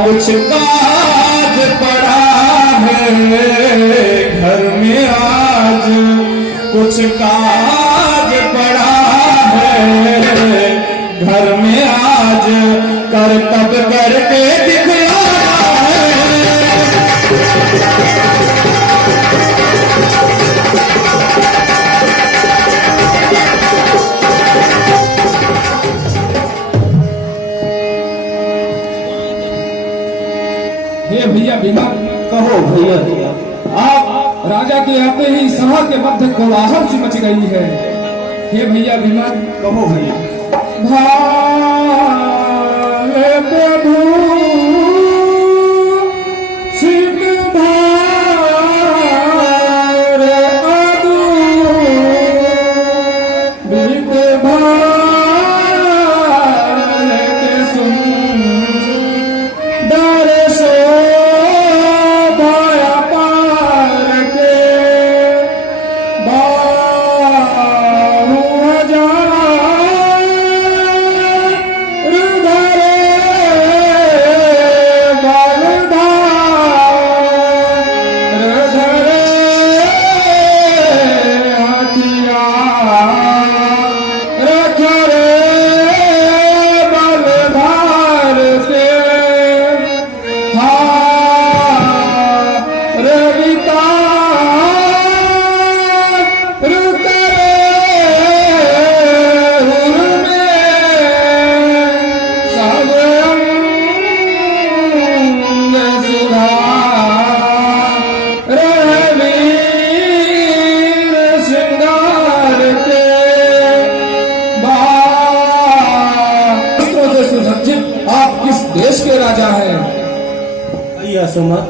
कुछ काज पड़ा है घर में आज, कुछ काज पड़ा है घर में आज, करतब करके दिखला भैया भीमा। कहो भैया। आप राजा के आते ही सभा के मध्य कोलाहल सी मच गई है। हे भैया भीमा। कहो भैया। भाले प्रभु देश के राजा है। भैया सुमत,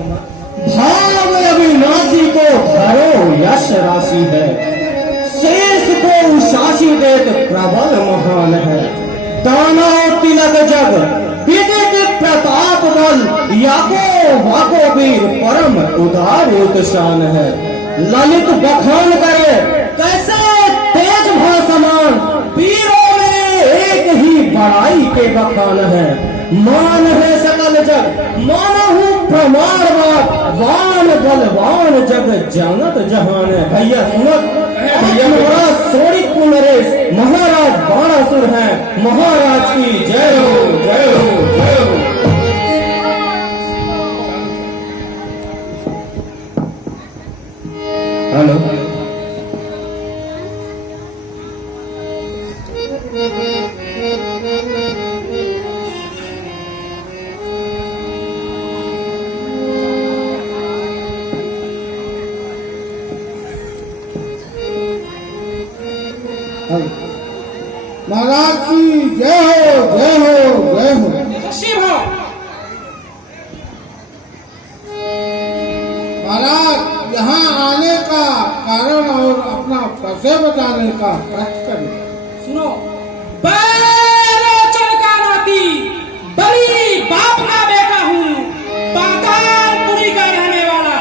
भाव अविनाशी को धरो यश राशि है, शेष को शासी देत प्रबल महान है। दानव तिलक जग विदित प्रताप बल, याको वाको वीर परम उदार उत्शान है। ललित बखान करे कैसे तेज भासमान, वीरों में एक ही बड़ाई के बखान है। मान है सकल जग मानहु प्रमाणवाद, वान बलवान जग जानत जहान है। भैया सुनत, महाराज सोनितपुर नरेश महाराज बाणासुर हैं। महाराज की जय हो जय हो जय हो। हेलो महाराज की जय हो जय हो जय हो। महाराज यहाँ आने का कारण और अपना परिचय बताने का कष्ट करें। सुनो, बैरोचन का नाती, बड़ी बाप का बेटा हूँ, पातालपुरी का रहने वाला,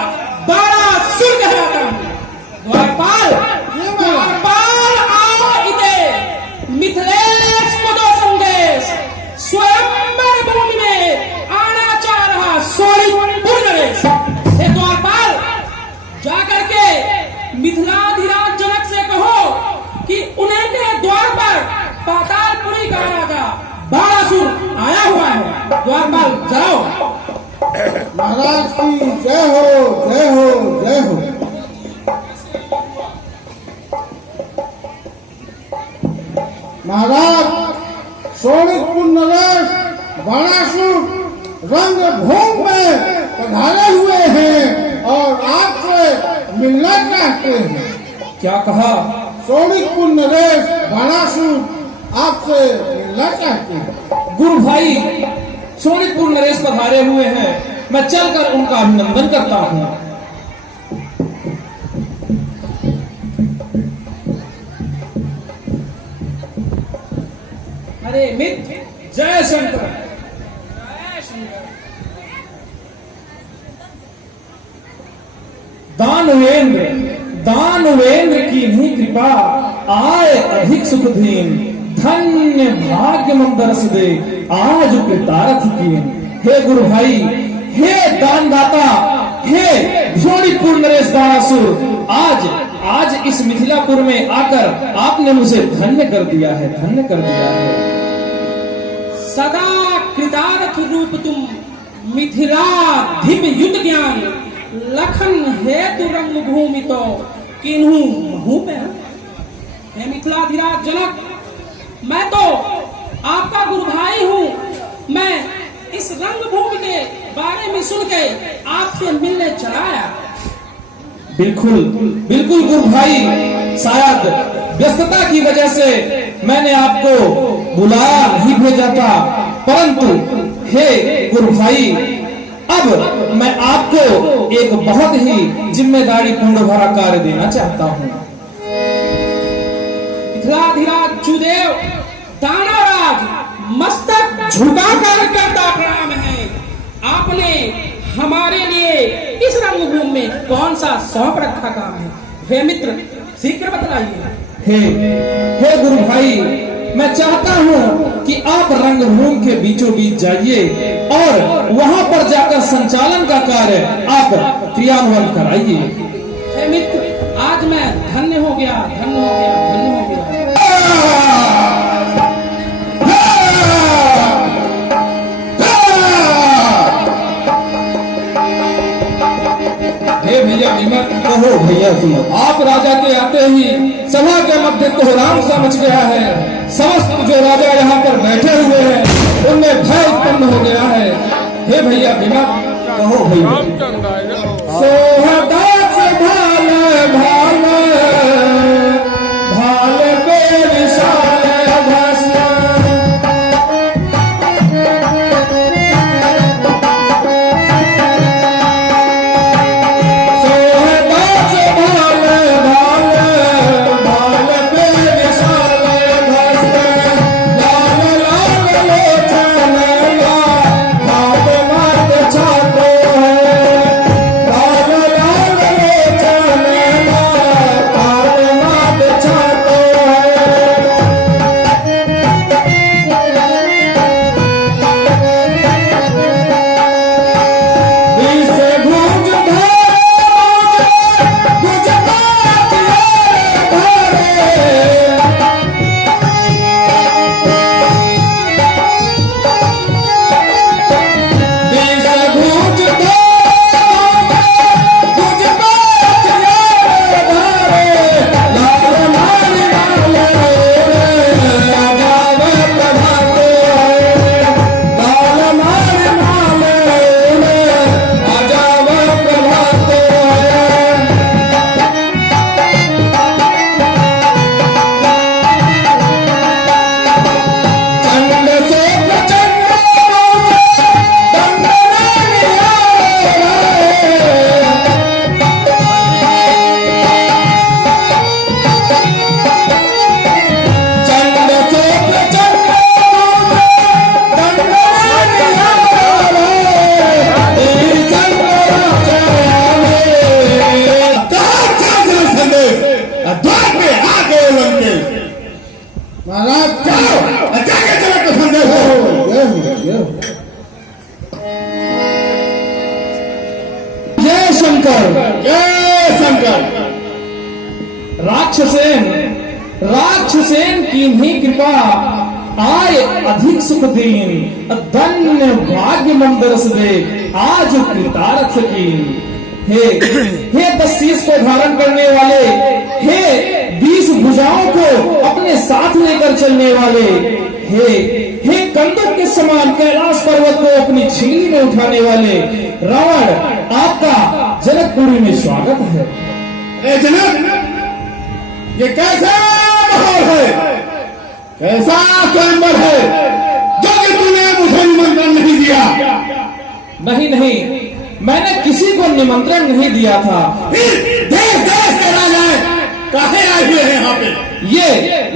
बड़ा सुर कहलाता हूँ। द्वारपाल आओ इते, मिथिलेश को दो संदेश, स्वयंवर भूमि में आना चाह रहा सोनितपुर नरेश। हे द्वारपाल, जाकर के मिथिलाधिराज जनक से कहो कि उन्हें के द्वार पर पातालपुरी का राजा बाणासुर आया हुआ है। द्वारपाल जाओ। महाराज की जय हो जय हो जय हो। महाराज सोनितपुर नरेश बाणासुर रंगभूमि में पधारे हुए हैं और आपसे मिलना चाहते हैं। क्या कहा? सोनितपुर नरेश बाणासुर आपसे मिलना चाहते हैं। गुरु भाई, सोनितपुर नरेश पधारे हुए हैं, मैं चलकर उनका अभिनंदन करता हूँ। अरे मित्र, जय शंकर। दानवेंद्र की नहीं कृपा, आए अधिक सुख धीन। धन्य भाग्य मम दरस दे, आज कृतार्थ किए। हे गुरु भाई, हे दानदाता, हे भोणीपुर नरेश बाणासुर, आज इस मिथिलापुर में आकर आपने मुझे धन्य कर दिया है, धन्य कर दिया है। सदा कृतार्थ रूप तुम, मिथिलाधिप युद्ध ज्ञान, लखन हेतु रंग भूमि तो किन्हू महू पे। हे मिथिलाधिराज जनक, मैं तो आपका गुरु भाई हूँ। मैं इस रंगभूमि के बारे में सुन के आपसे मिलने चला आया। बिल्कुल बिल्कुल गुरु भाई, शायद व्यस्तता की वजह से मैंने आपको बुलाया नहीं भेजा था, परंतु हे गुरु भाई, अब मैं आपको एक बहुत ही जिम्मेदारी पूर्ण भरा कार्य देना चाहता हूँ। मिथिलाधिराज चुदेव दानाराज मस्तक झुकाकर करता प्रणाम है। आपने हमारे लिए इस रंगभूमि में कौन सा सौंप रखा काम है? हे मित्र, शीघ्र बतलाइए। हे गुरु भाई, मैं चाहता हूँ कि आप रंगभूमि के बीचों बीच जाइए और वहाँ पर जाकर संचालन का कार्य आप क्रियान्वयन कराइए। हे मित्र, आज मैं धन्य हो गया, धन्य हो गया, धन्य हो गया। हे भैया विमल, कहो भैया सुमत। आप राजा के आते ही सभा के मध्य कोहराम सा मच गया है। समस्त जो राजा यहाँ पर बैठे हुए हैं उनमें भय उत्पन्न हो गया है। हे भैया विमल, कहो भैया। सोहदास भाले भाले भाले पे विशाल भाषा, सोहदास भाले भाले भाले पे विशाल भाषा, लाल लाल लोचन भाव मात छातो है, लाल लाल लोचन भाव मात छातो है। बीस भुज गुजरात बीस भुज गुजरात लाल मारी जाव प्रभाते, लाल मारी जाव प्रभाते। चंड से प्रचंड चंड से प्रचंड द्वार पे आ गए लंकेश। महाराज जाओ, जाके जनक को संदेश दो। जय शंकर, जय शंकर। राक्षसेन की ही कृपा आय अधिक सुख दीन, धन्य भाग्य मंदरस दे आज कृतार्थ की। हे 10 शीश को धारण करने वाले, हे 20 भुजाओं को अपने साथ लेकर चलने वाले, हे कंदक के समान कैलाश पर्वत को अपनी झिल्ली में उठाने वाले रावण, आपका जनकपुरी में स्वागत है। ए जनक, ये कैसा माहौल है, कैसा स्वयंवर है जो कि तूने मुझे निमंत्रण नहीं दिया? नहीं, मैंने किसी को निमंत्रण नहीं दिया था। देश देश के राजा काहे आए हुए हैं यहाँ पे?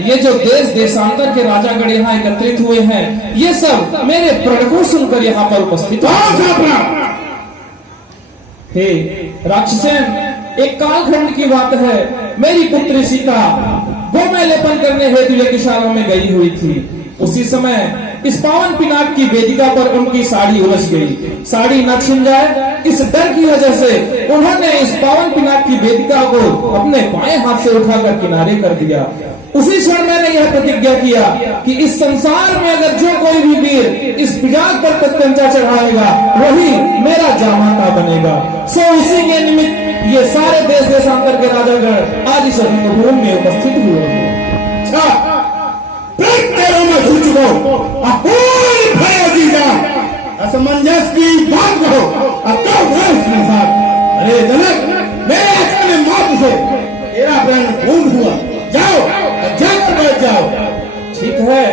ये जो देश देशांतर के राजागण यहाँ एकत्रित हुए हैं, ये सब मेरे प्रण को सुनकर यहाँ पर उपस्थित कौन सा अपना? हे राक्षसेन, एक कालखंड की बात है। मेरी पुत्री सीता गोमेलेपन करने हेतु यज्ञशाला में गई हुई थी। उसी समय इस पावन पिनाक की वेदिका पर उनकी साड़ी उलझ गई। साड़ी न छिन जाए इस डर की वजह से उन्होंने इस पावन पिनाक की वेदिका को अपने बाएं हाथ से उठाकर किनारे कर दिया। उसी क्षण मैंने यह प्रतिज्ञा किया कि इस संसार में अगर जो कोई भी वीर इस पिनाक पर प्रत्यंचा चढ़ाएगा वही मेरा जामाता बनेगा। सो उसी के निमित्त ये सारे देश देशांतर के राजागण आज इस रंगभूमि में उपस्थित हुए हैं। असमंजस की बात कहो अब तो अरे जनक, मेरे आंखों में मौत से तेरा प्राण भूल हुआ। जाओ जाकर बैठ जाओ। ठीक है,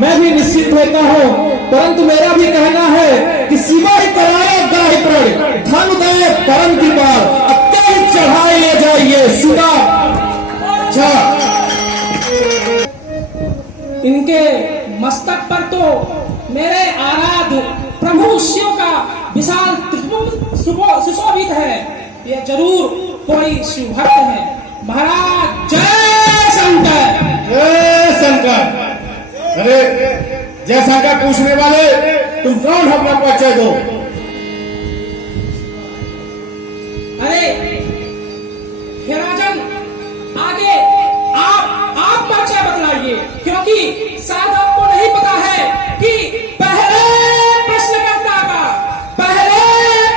मैं भी निश्चित होता हूँ, परंतु मेरा भी कहना है कि सिवाय कराए गाय प्रण धन दे परम कृपाल अत्यंत चढ़ाए ले जाइए सुधा। अच्छा, इनके मस्तक पर तो मेरे आराध्य प्रभु शिव का विशाल त्रिभुवन सुशोभित है। ये जरूर कोई शिव भक्त है। महाराज जय शंकर। जय शंकर। अरे जय शंकर पूछने वाले तुम कौन अपना परिचय दो। अरे हे राजन, आगे आप परिचय बतलाइए, क्योंकि शायद आपको नहीं पता है कि पहले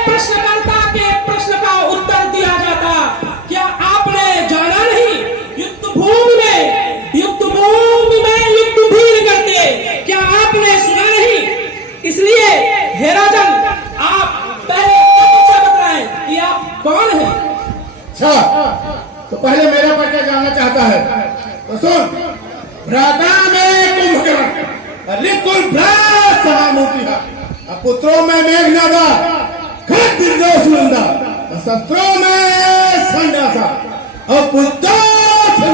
प्रश्नकर्ता के प्रश्न का उत्तर दिया जाता। क्या आपने जाना नहीं? युद्ध भूमि में युद्ध भीड़ करते, क्या आपने सुना नहीं? इसलिए हे राजन, आप पहले परिचय बताएं कि आप कौन हैं। अच्छा, तो पहले मेरा परिचय जानना चाहता है तो सुन। भ्राता में कुंभकर्ण, ऋतुल भ्रात सहामुखी, पुत्रों में मेघनादा, खट सुनंदा, शत्रुओं में संडासा और पुत्रों सुन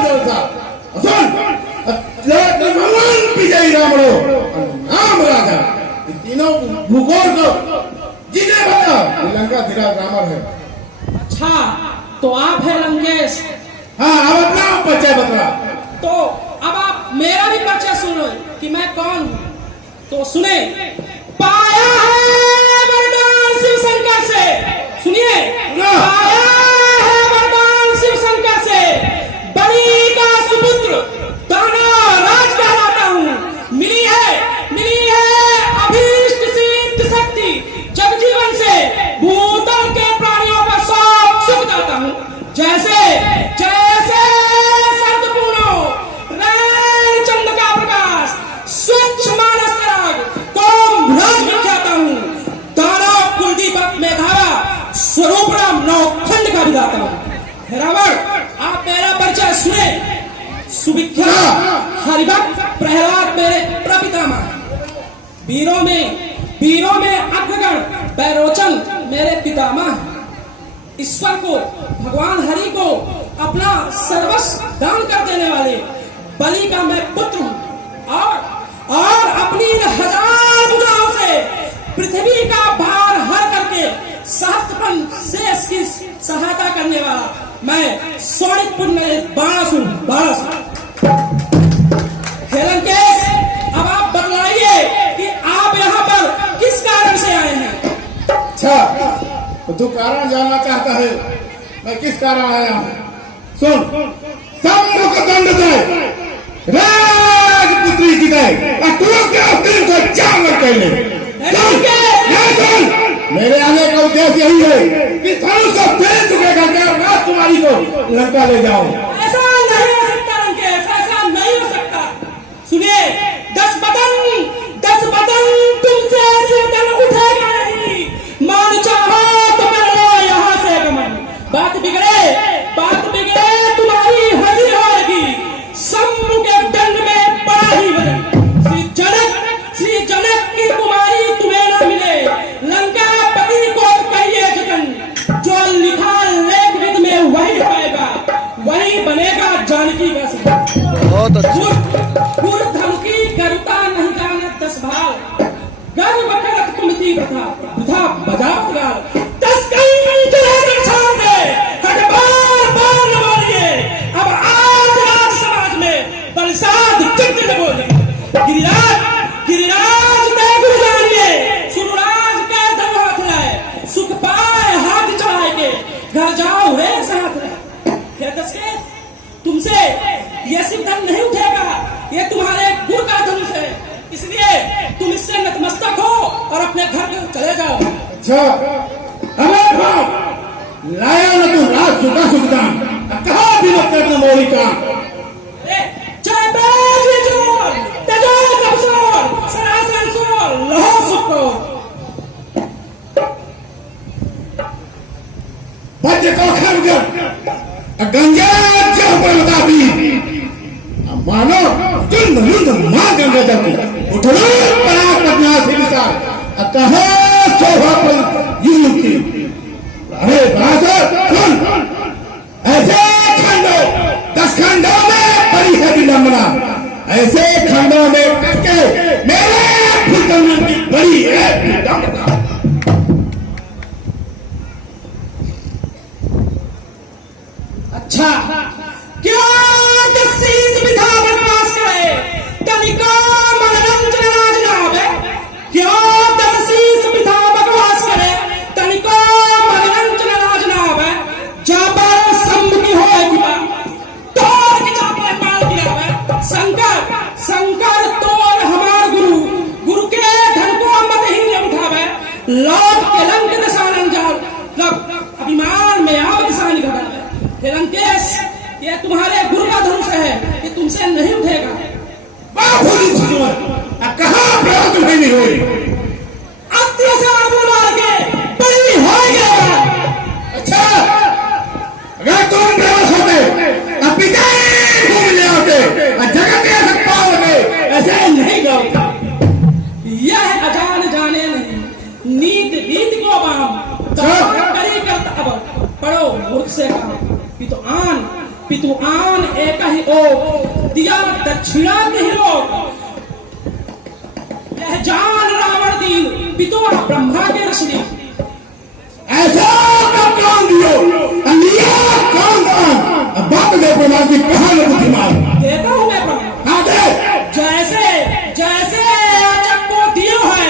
भगवान विजयी रामड़ो नाम राजा। तीनों भूगोल को जीने वाला लंका धीरा रामर है। अच्छा, तो आप है लंकेश। हाँ, अब अपना परिचय बता। तो अब आप मेरा भी परिचय सुनो कि मैं कौन हूँ। तो सुने, पाया है वरदान शिव शंकर से। सुनिए, पाया है वरदान शिव शंकर से, बलि का सुपुत्र दाना राज कहलाता हूँ। मिली है अभीष्ट सिद्ध शक्ति, जग जीवन से भूतल के प्राणियों का सब सुख देता हूँ। जैसे चंद्र का प्रकाश, स्वच्छ मानस राग कोमराज विख्याता हूँ। दानव कुलदीपक मेधावा स्वरूप राम नौखंड का विधाता हूँ। रावण, आप मेरा परिचय सुने। सुविख्यात हरिभक्त प्रहलाद मेरे प्रपितामह, वीरों में अग्रगण बैरोचन मेरे पितामह, ईश्वर को भगवान हरि को अपना सर्वस्व दान कर देने वाले बलि का मैं पुत्र हूँ और अपनी 1000 भुजाओं से पृथ्वी का भार हर करके सहस्त्रपन शेष की सहायता करने वाला मैं सोनितपुर में बाणस हूँ। लंकेश, अब आप बतलाइए कि आप यहाँ पर किस कारण से आए हैं। अच्छा, तो तू कारण जानना चाहता है, मैं किस कारण आया हूँ। सुन, सम्मुख दंड दे, राजपुत्री की दे, को चावल कहने। मेरे आने का उद्देश्य यही है कि धनुष से तेज चुके करके राजकुमारी को लंका ले जाओ। ऐसा नहीं हो सकता लंकेश, ऐसा नहीं हो सकता। सुनिए, 10 बदन तुमसे ऐसे दल उठेगा नहीं। मान चाहो तो कर लो यहाँ से गमन। बात बिगड़े तुम्हारी हंसी होगी। सम्मुख के दंड में बड़ा ही वजन। श्री जनक की कुमारी तुम्हें न मिले, लंका पति को कहिए जतन। जो लिखा लेख विद में वही पाएगा, वही बनेगा जानकी का धमकी करुता नहीं जाने 10 भाव। गर्व करत कुमति बुधा बजा पगार। 10 कई जलाकर छाड़ दे, हट बार न बोलिए। अब आज समाज में बलसाद चित्त बोले। गिरिराज तुमसे ये सिद्धन नहीं उठेगा। ये तुम्हारे गुरु का धनुष है, इसलिए तुम इससे नतमस्तक हो और अपने घर चले जाओ। अच्छा, अबे बाप, लाया ना तू रात सुखा सुखदान, कहा भी मत करना मौली का। जय बेजी जोर, तेजस अवसर, सरासन सोर, लहो सुखो। बच्चे को खरगट, गंगा जो पर बता भी, मानो तुम मां गंगा जाती, उठलो पराग पटना से विचार, कहा शोभा पर यूं की। अरे बहादुर सुन, ऐसे खंडों 10 खंडों में बड़ी है विडंबना, ऐसे खंडों में करके मेरे फुलकमन की बड़ी है विडंबना। अच्छा, क्या दसीस विधा बनवास करे, तनिका मनोरंजन राज नावे। क्या दसीस विधा बकवास करे, तनिका मनोरंजन राज नावे। जापर सम्मुखी होए गुना, तोड़ के जापर पाल गिरावे। शंकर तोड़ हमार गुरु, गुरु के धन को मत ही न उठावे। लौट के लंक दसानन जाओ, अभिमान में आप दिशानी घटावे। हे लंकेश, ये तुम्हारे गुरु का धनुष है, ये तुमसे नहीं उठेगा। कहाँ प्रयास नहीं हुई, अत्याचार मार के बड़ी हो गया। अच्छा, अगर तुम प्रयास होते अब पिता घूम ले आते, जगत के सकता होते, ऐसे नहीं गाओ। यह अजान जाने नहीं, नीत रीत को बाम, करी करता अब पढ़ो मूर्ख से कहा। पितु आन एक ही ओ, दिया दक्षिणा नहीं लोग। यह जान रावण दीन, पितु ब्रह्मा के रश्मि। ऐसा कब काम दियो, लिया काम दान, बाप ने प्रमाण की कहा न बुद्धिमान। देता हूँ मैं प्रमाण। हाँ दे। जैसे जैसे याचक को दियो है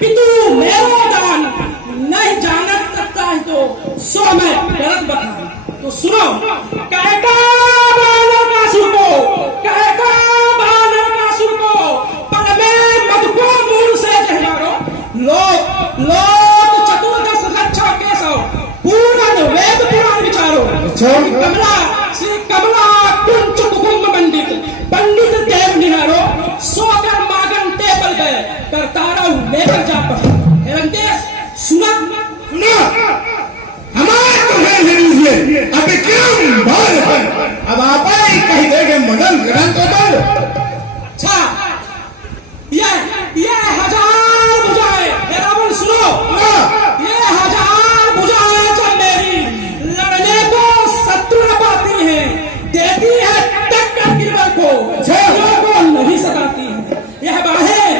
पितु मेरो दान, नहीं जान सकता है तो सो मैं गलत बता। तो सुनो, कहता बानर कासुर को, कहता बानर कासुर को, पर मैं मत को मूल से कहवारो। लोक चतुर्दश रक्षा केशव, पूर्ण वेद पुराण विचारो। श्री कमला कुंच कुकुम्भ पंडित, पंडित देव निहारो। सोकर मागन टेबल गए, करतारा लेकर जा पर। लंकेश सुना, हमारे तुम्हें से दीजिए, अब क्यों भार है, अब आप ही कही देंगे मदन ग्रंथ पर। अच्छा, ये 1000 भुजाएं, रावण सुनो, ये 1000 भुजाएं जब मेरी लड़ने को शत्रु न पाती हैं, देती है टक्कर गिरवर को, शत्रुओं को नहीं सताती है। यह बाहें,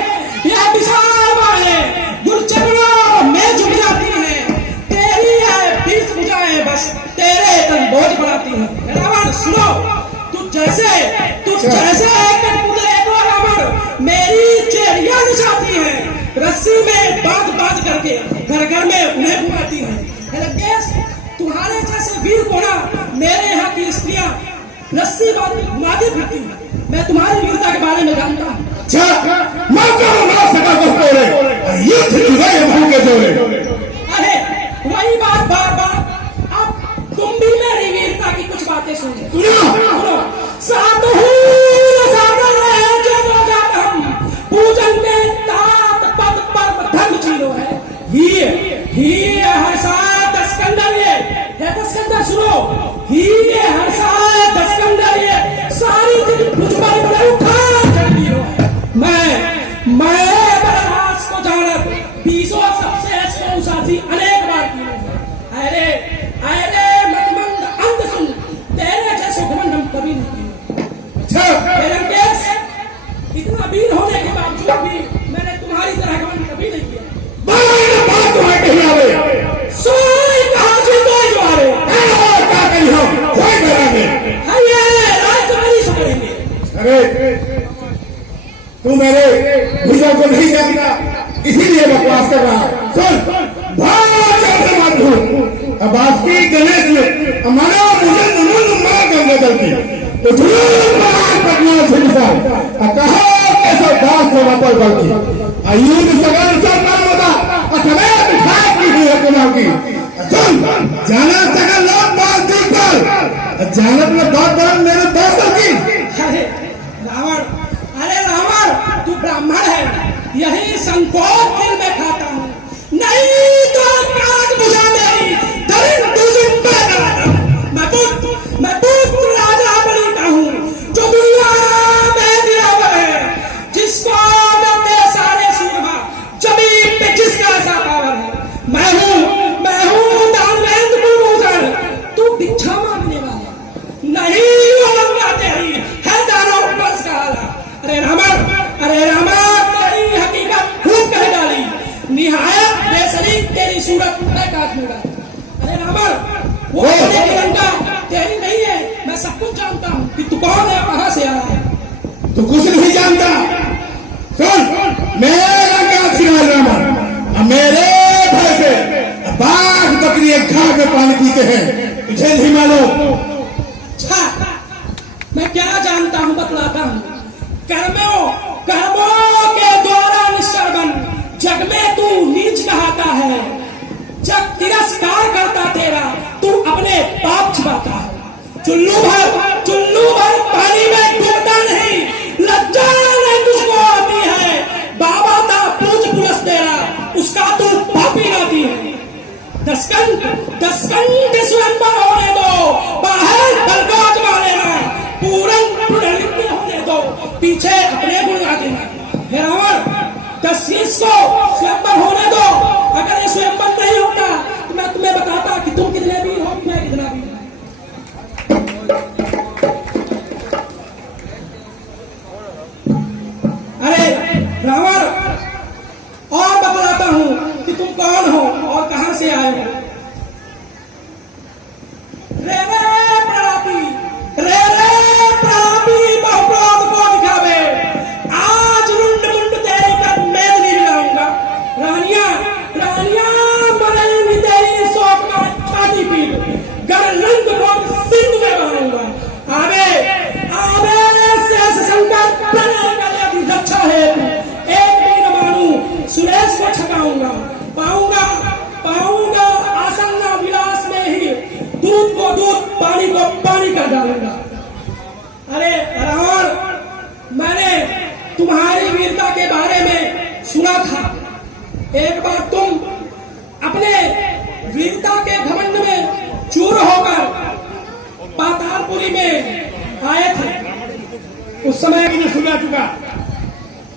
यह विशाल बाहें गुरचरणों में झुक जाती हैं, तेरी है 20 भुजाएं बस तेरे तन बोझ बढ़ाती हैं। रावण सुनो, तू जैसे कठपुतले को रावण मेरी चेरिया निचाती है, रस्सी में बांध करके घर घर में उन्हें घुमाती है। लंकेश, तुम्हारे जैसे वीर को ना मेरे यहाँ की स्त्रियां रस्सी बांध घुमाती फिरती हैं। मैं तुम्हारी वीरता के बारे में जानता हूँ। अच्छा, मौका मार सका तो तोड़े, युद्ध की गए भूखे जोड़े। अरे वही बात बार, अब तुम भी मेरी वीरता की कुछ बातें सुनो। पूजन में तात पद पर धर्म चीरो है। ही हर्षा दस्कंदर, ये दस्कंदर सुनो, ही हर्षा दस्कंदर, ये सारी चीज मुझ पर उठा चढ़ है। मैं बलराज को जानत 20 सबसे साथी अनेक बार की है। अरे मतमंद अंत सुन, तेरे जैसे घमंड हम कभी नहीं किए। अच्छा, इतना वीर होने के बावजूद भी मैंने तुम्हारी तरह घमंड कभी नहीं किया। बात तुम्हें कही आवे, सोई कहा जी दो ज्वारे, क्या कही हम कोई करेंगे, राजकुमारी से करेंगे। अरे तू मेरे भुजों को नहीं जानता, इसीलिए बकवास कर रहा। सुन, बासुकी गणेश ने हमारा मुझे मार गंगा जल की पटना से निशान कहो कैसा दास सेवा पर गलती आयुध सगन सब नाम होता समेत खाए की ही रकम की सुन जाना सगन लोग बात देख पर जानत में बात बात मेरे दोस्तों की अरे रावण तू ब्राह्मण है यही संकोच दिल में खाता हूँ नहीं तो काट बुझा मेरी दरिन दुजुन पैदा मैं पुत्र राजा बलि का हूँ जो दुनिया में दिलावर है जिसको मिलते सारे सूरमा जमीन पे जिसका ऐसा पावर है मैं हूँ दानवेंद्र कुलभूषण तू भिक्षा मांगने वाला नहीं होगा तेरी है दानव वंश का आला अरे रामा तेरी हकीकत खूब कह डाली निहायत बेसरीक तेरी सूरत मैं काट में डाली अरे रावण वो की लंका तेरी नहीं है मैं सब कुछ जानता हूँ कि तू कौन है कहां से आया है तू कुछ नहीं जानता सुन मेरा क्या सिराज रावण मेरे भय से बाघ बकरी एक घाट में पानी पीते हैं तुझे नहीं मालूम अच्छा मैं क्या जानता हूँ बतलाता हूँ कर्मों के द्वारा निश्चल बन जग में तू नीच कहता है जब तिरस्कार करता तेरा तू अपने पाप छिपाता है चुल्लू भर पानी में डूबता नहीं लज्जा नहीं तुझको आती है बाबा था पूज पुलस तेरा उसका तू पापी नाती है दसकंठ स्वयंवर होने दो बाहर बलगाज मारेगा पूरन पुनर्लिप्त होने दो पीछे अपने गुण गा देना हे रावण 10 को स्वयंवर होने दो अगर ये स्वयंवर नहीं होता तो मैं तुम्हें बताता कि तुम कितने भी हो मैं कितना भी अरे रावण और बतलाता हूं कि तुम कौन हो और कहां से आए हो रे प्रतापी बहुक्रोध को दिखावे आज रुंड मुंड तेरी कर मैं नहीं मिलाऊंगा रानियां मरेंगी तेरी शोक का छाती पीट गर रंग को सिंधु में बहाऊंगा आवे शेष शंकर प्रणय का रक्षा है एक भी न मानू सुरेश को छकाऊंगा पाऊंगा आसन्ना विलास में ही दूध को दूध पानी को पानी कर डालूंगा अरे रावण मैंने तुम्हारी वीरता के बारे में सुना था एक बार तुम अपने वीरता के घमंड में चूर होकर पातालपुरी में आए थे उस समय मैंने सुना चुका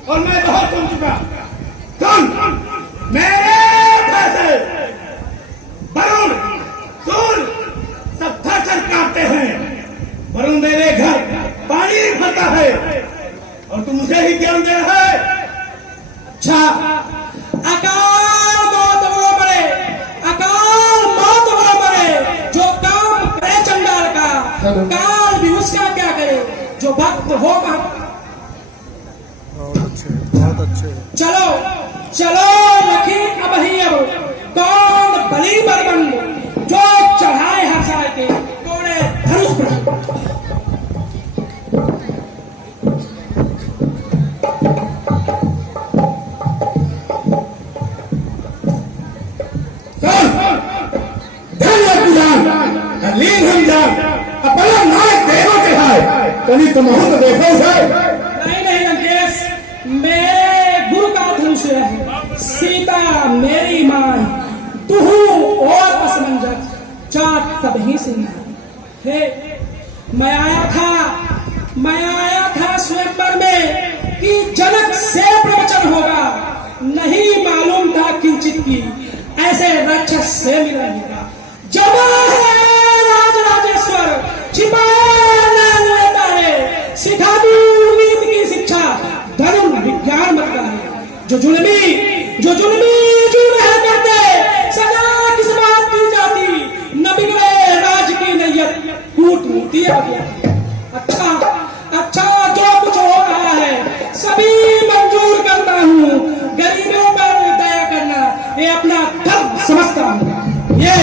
और मैं बहुत सुन चुका सुन मेरे फैसले वरुण सूर्य सब थर कांपते हैं वरुण मेरे घर पानी भरता है और तुम मुझे ही ज्ञान दे रहा है अच्छा अकाल मौत वो मरे जो काम करे चंडाल का काल भी उसका क्या करे जो भक्त हो बहुत अच्छे चलो रखी अब कौन बलि बलबंद जो चढ़ाए हर्षाय के तोड़े धनुष पर अपना नायक देव चढ़ाए कभी तुम तो देखो जाए नहीं लंकेश मेरे गुरु का धनुष है सीता मेरी मां तू और असमंजस चाट सब ही सिंह हे मैं आया था स्वयंवर में कि जनक से प्रवचन होगा नहीं मालूम था किंचित की ऐसे राक्षस से मिलेगा जब राजराजेश्वर छिपा लेता है सिखा दी नीति की शिक्षा धर्म विज्ञान बनता है जो जुल्मी जुल्म है करते सजा किस बात की जाती न बिगड़े राज की नैयत कूटनीति अच्छा जो कुछ हो रहा है सभी मंजूर करता हूँ गरीबों पर दया करना ये अपना धर्म समझता हूँ ये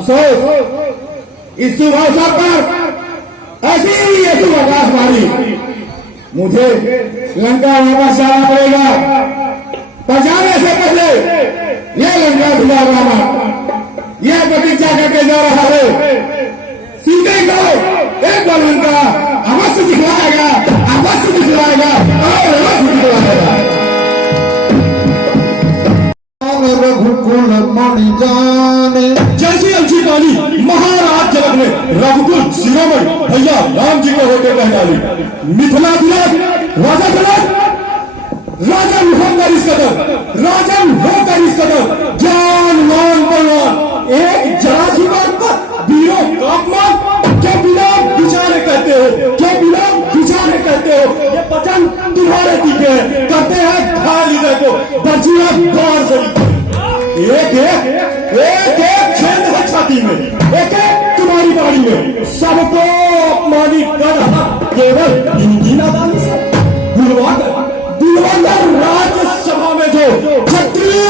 अफसोस इस शुभ अवसर पर ऐसी शुभ आकाशवाणी मुझे लंका वापस जाना पड़ेगा। पर जाने से पहले यह लंका भिला रावण यह प्रतिज्ञा करके जा रहा है, सीधे को एक बार लंका अवश्य दिखलाएगा, अवश्य दिखलाएगा और अवश्य दिखलाएगा। रघुकुल मणि जाने जैसी अच्छी कहानी महाराज जनक ने रघुकुल शिरोमणि भैया राम जी को होकर कह डाली। मिथिला दिलक राजा जनक राजन होकर इस कदर, राजन होकर इस कदर ज्ञान मान बलवान एक जरासी बात पर वीरों का अपमान क्या बिना विचारे कहते हो, क्या बिना विचारे कहते हो। ये वचन तुम्हारे दिखे करते हैं खाली को बचिया बार से एक एक छेद है छाती में, एक एक तुम्हारी बाड़ी में, सबको अपमानित कर रहा केवल इनकी नादानी से। बुलवाकर राज्यसभा में जो क्षत्रिय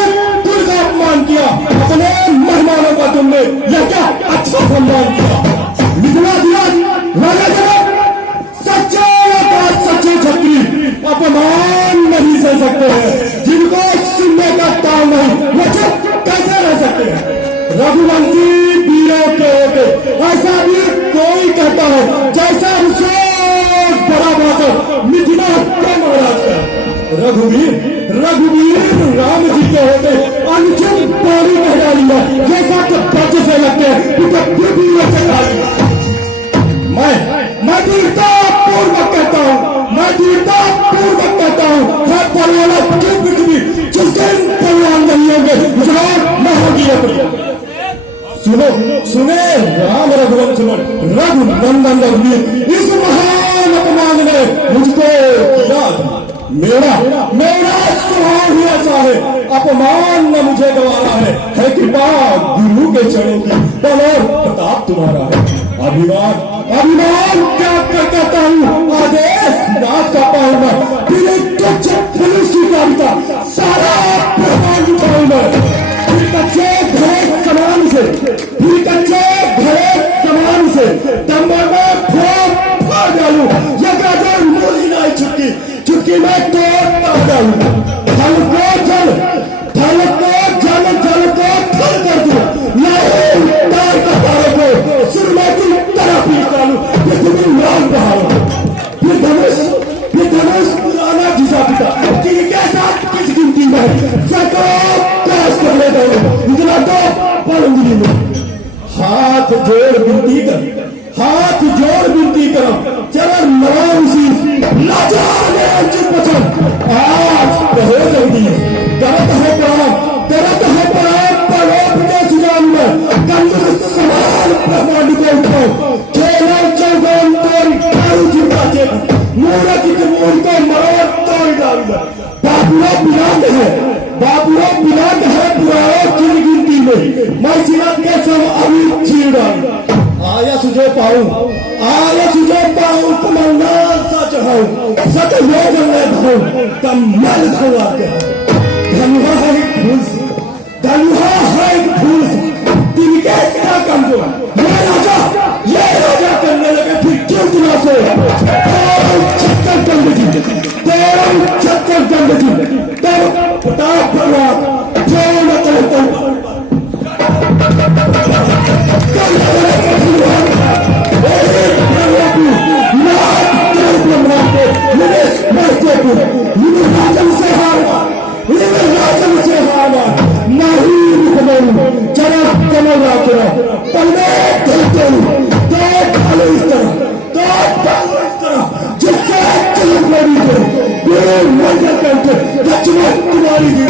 कुल का अपमान किया, अपने मेहमानों का तुमने यह क्या अच्छा सम्मान किया। मिथिला दिलाज राजा जनक सच्चे क्षत्रिय अपमान नहीं सह सकते हैं, जिनको सुनने का ताव नहीं वो चुप कैसे रह सकते हैं। रघुवंशी वीरों के होते ऐसा भी कोई कहता है जैसा विशेष बड़ा बात मिथिला के महाराज का। रघुवीर राम जी के होते अनुचित पानी कह डाली है, जैसा कि बच्चे से लगते हैं से खा लिया। मैं दीर्घता पूर्वक कहता हूँ, मैं दीर्घता पूर्वक कहता हूँ, है परिवार की पृथ्वी जिस दिन परिवार नहीं होंगे गुजरात न होगी अपनी। सुने राम रघुवंश रघुनंदन रघुवीर इस महान अपमान ने मुझको किया था। मेरा स्वभाव ही ऐसा है, अपमान न मुझे गवारा है कृपा गुरु के चरणों की बल और प्रताप तुम्हारा है। अभिमान क्या कहता हूँ आदेश राज का पाऊंगा, पुलिस की कविता सारा प्रमाण उठाऊं मैं। कच्चे घरे समान से, कच्चे घरे समान से दम्बर में फोड़ डालू, यह गाजर मूली नहीं चुटकी में तोड़ता डालू। धल को जल थल कर दूं, लाहौर डाल का तारों को सुरमा की तरह पीट डालू। पृथ्वी लाल बहारो, फिर धनुष पुराना घिसा पिता के साथ किस गिनती में कर ले गए इतना तो पढ़ूंगी में। हाथ जोड़ विनती करो चरण नवांसी लाचार चुप बचन आज कहो जल्दी दर्द है प्राण परोप के सुजान में कंदुर सवाल ब्रह्मांड को उठाओ। खेल चौगन तोड़ कारू जिंदा चेप मूर्ख के मूर्ख को मरोड़ तोड़ डाल दो। बाबुआ बिलाद है पुराणों की गिनती में, मैं सिरत के सब अभी छीड़ डालू। आया सुझे पाऊं कमलना सच चढ़ाऊं, सच हो जंगे धाऊं तब मल धाऊं आके। धनुहा है एक फूल तिनके क्या कमजोर ये राजा करने लगे फिर क्यों तुना से 36 दंड जी तब प्रताप भगवान जो राजन से हारवा नहीं चला कमल राजा पलने चलते इस तरह जिससे लक्ष्मण कुमारी जी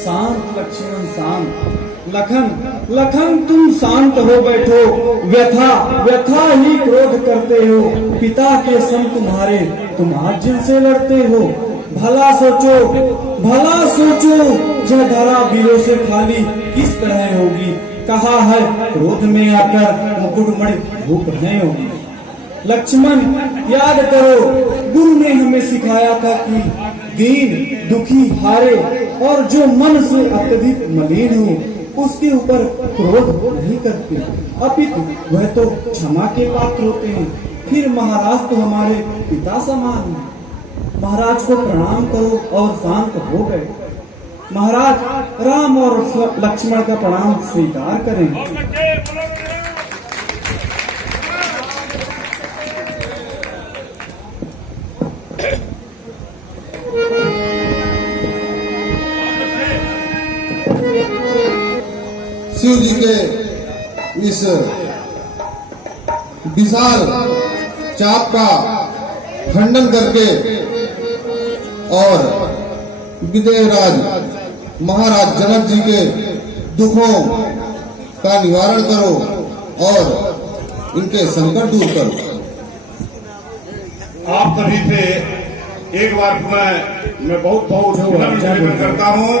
शांत लक्ष्मण शांत। लखन तुम शांत हो बैठो, व्यथा ही क्रोध करते हो। पिता के संग तुम्हारे तुम आज जिनसे लड़ते हो। भला सोचो यह धरा वीरों से खाली किस तरह होगी। कहा है क्रोध में आकर मुकुटमणि भूप है होगी। लक्ष्मण याद करो, गुरु ने हमें सिखाया था कि दीन दुखी हारे और जो मन से अत्यधिक मलिन हो उसके ऊपर क्रोध नहीं करते, अपितु वह तो क्षमा के पात्र होते हैं। फिर महाराज तो हमारे पिता समान हैं। महाराज को प्रणाम करो और शांत हो गए। महाराज राम और लक्ष्मण का प्रणाम स्वीकार करें। शिव जी के इस विशाल चाप का खंडन करके और विदेहराज महाराज जनक जी के दुखों का निवारण करो और इनके संकट दूर करो। आप सभी से एक बार मैं बहुत बहुत निवेदन करता हूँ।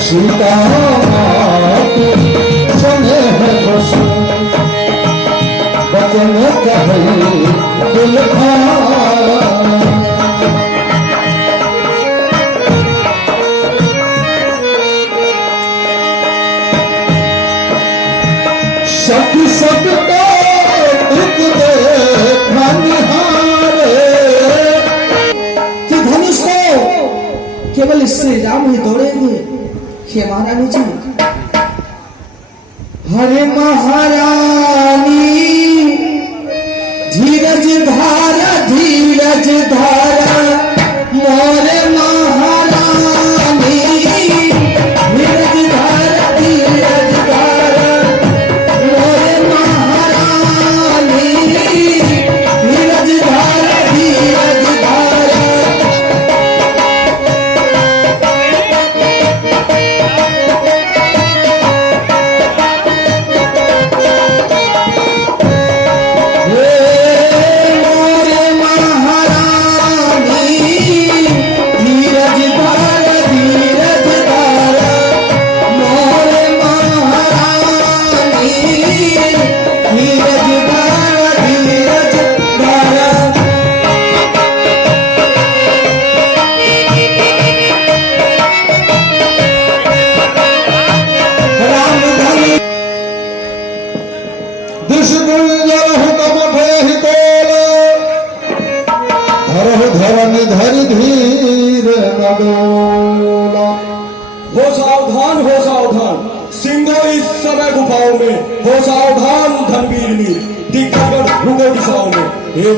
सीता बचन कहे दिल सखी सबको दुख दे कि धनुष को केवल श्री राम ही दौड़ेंगे। हे महारानी जी, हरे महारानी धीरज धारा मोरे महारानी धीरज धारा मोरे महारानी धीरज धारा धरि धीर नडोला। हो सावधान सिंहो इस समय गुफाओं में। हो सावधान धनवीर मीर दिग्गज रुको दिशाओं में। हे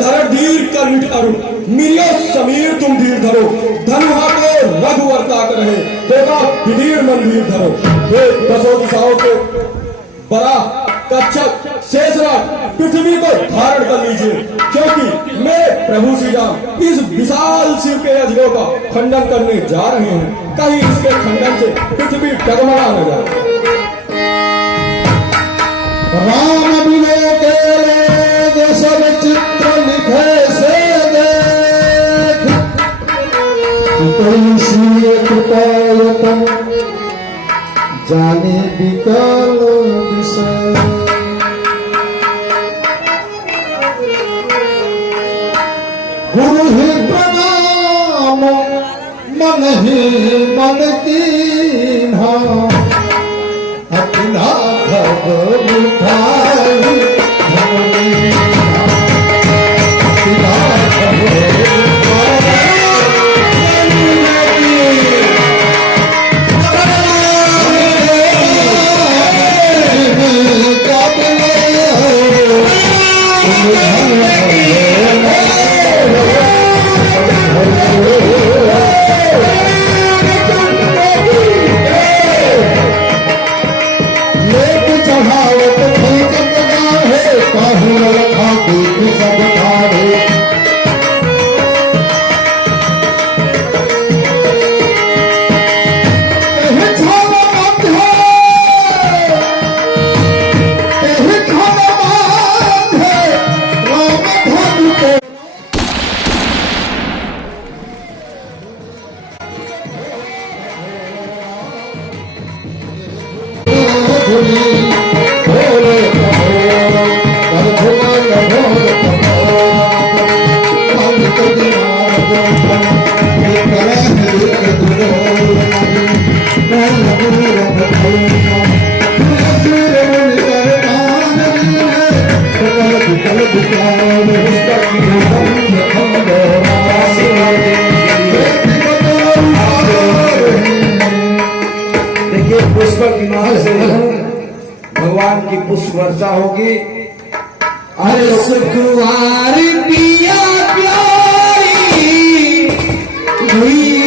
धरणधीर कर्णिक अरुण मिलियो समीर तुम धीर धरो। धनुहा को रघुवर ताक रहे होगा विधीर मंदिर धरो। हे दसों दिशाओं को बड़ा कच्छप शेषराज पृथ्वी को धारण कर लीजिए, क्योंकि मैं प्रभु श्री राम इस विशाल शिव के अधरों का खंडन करने जा रहे हैं। कहीं इसके खंडन से पृथ्वी डगमगा न जाए। राम बिनो के लोग सब चित्र लिखे से देख, तुलसी कृपायतम जाने विकल विषय। गुरु ही प्रणाम मन ही मन कीन्हा, अपना भव उठाई धमनीहा, अपना भव देखिए पुष्प विमान से भगवान की पुष्प वर्षा होगी। अरे सुकुमार पिया प्यारी हुई